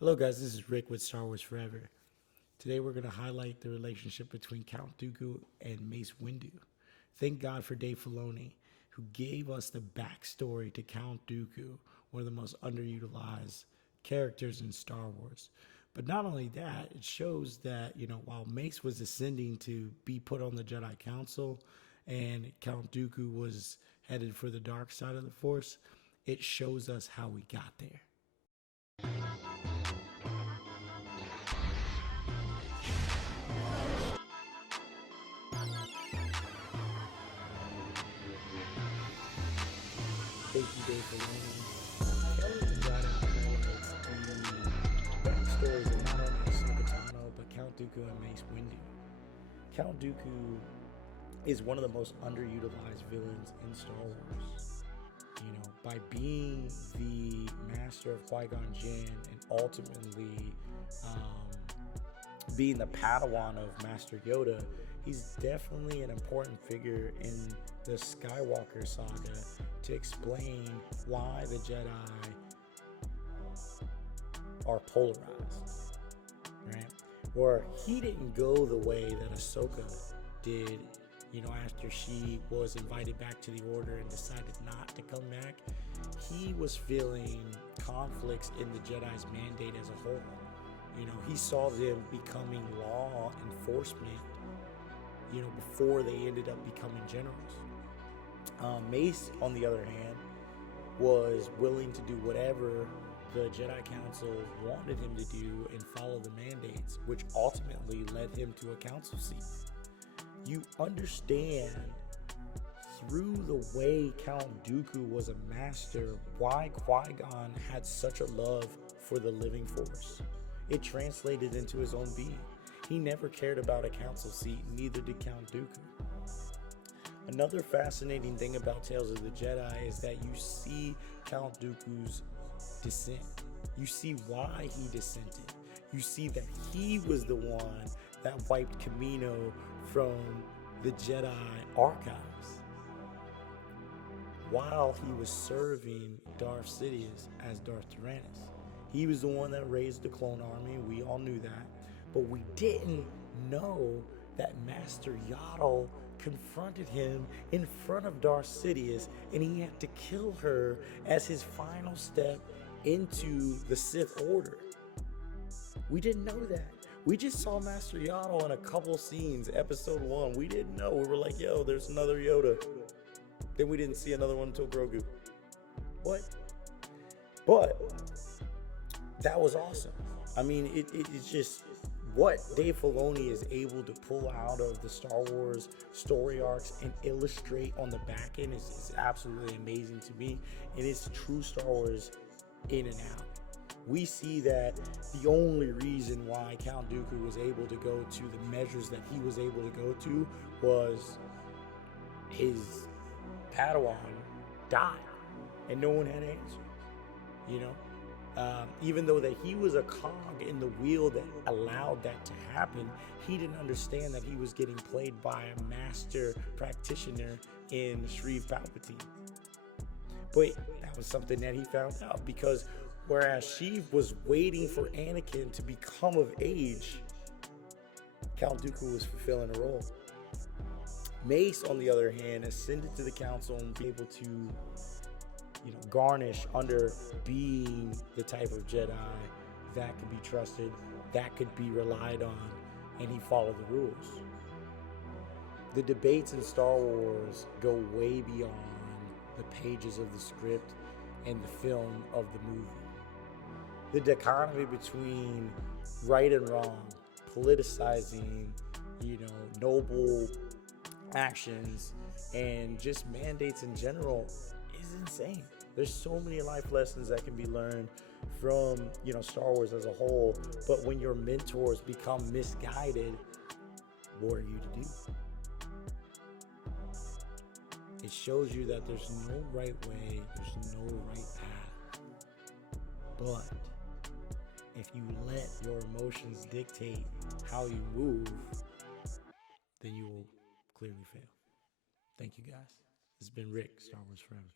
Hello, guys. This is Rick with Star Wars Forever. Today, we're going to highlight the relationship between Count Dooku and Mace Windu. Thank God for Dave Filoni, who gave us the backstory to Count Dooku, one of the most underutilized characters in Star Wars. But not only that, it shows that, while Mace was ascending to be put on the Jedi Council and Count Dooku was headed for the dark side of the Force, it shows us how we got there. Thank you, Dave Filoni. Kelly got to highlight the backstories of not only Ahsoka Tano, but Count Dooku and Mace Windu. Count Dooku is one of the most underutilized villains in Star Wars. By being the master of Qui-Gon Jinn and ultimately being the Padawan of Master Yoda, he's definitely an important figure in the Skywalker saga to explain why the Jedi are polarized, right? Or he didn't go the way that Ahsoka did, after she was invited back to the Order and decided not to come back. He was feeling conflicts in the Jedi's mandate as a whole. He saw them becoming law enforcement, before they ended up becoming generals. Mace, on the other hand, was willing to do whatever the Jedi Council wanted him to do and follow the mandates, which ultimately led him to a council seat. You understand through the way Count Dooku was a master why Qui-Gon had such a love for the living force. It translated into his own being. He never cared about a council seat, neither did Count Dooku. Another fascinating thing about Tales of the Jedi is that you see Count Dooku's descent. You see why he dissented. You see that he was the one that wiped Kamino from the Jedi archives while he was serving Darth Sidious as Darth Tyrannus. He was the one that raised the clone army. We all knew that. But we didn't know that Master Yaddle confronted him in front of Darth Sidious, and he had to kill her as his final step into the Sith Order. We didn't know that. We just saw Master Yaddle in a couple scenes, episode 1. We didn't know. We were like, yo, there's another Yoda. Then we didn't see another one until Grogu. What? But that was awesome. I mean, it's just what Dave Filoni is able to pull out of the Star Wars story arcs and illustrate on the back end is absolutely amazing to me. And it's true Star Wars in and out. We see that the only reason why Count Dooku was able to go to the measures that he was able to go to was his Padawan died and no one had an answer. Even though that he was a cog in the wheel that allowed that to happen, he didn't understand that he was getting played by a master practitioner in Sheev Palpatine. But that was something that he found out, because whereas Sheev was waiting for Anakin to become of age, Count Dooku was fulfilling a role. Mace, on the other hand, ascended to the council and be able to garnish under being the type of Jedi that could be trusted, that could be relied on, and he followed the rules. The debates in Star Wars go way beyond the pages of the script and the film of the movie. The dichotomy between right and wrong, politicizing, noble actions, and just mandates in general is insane. There's so many life lessons that can be learned from, Star Wars as a whole. But when your mentors become misguided, what are you to do? It shows you that there's no right way, there's no right path. But if you let your emotions dictate how you move, then you will clearly fail. Thank you, guys. This has been Rick, Star Wars Forever.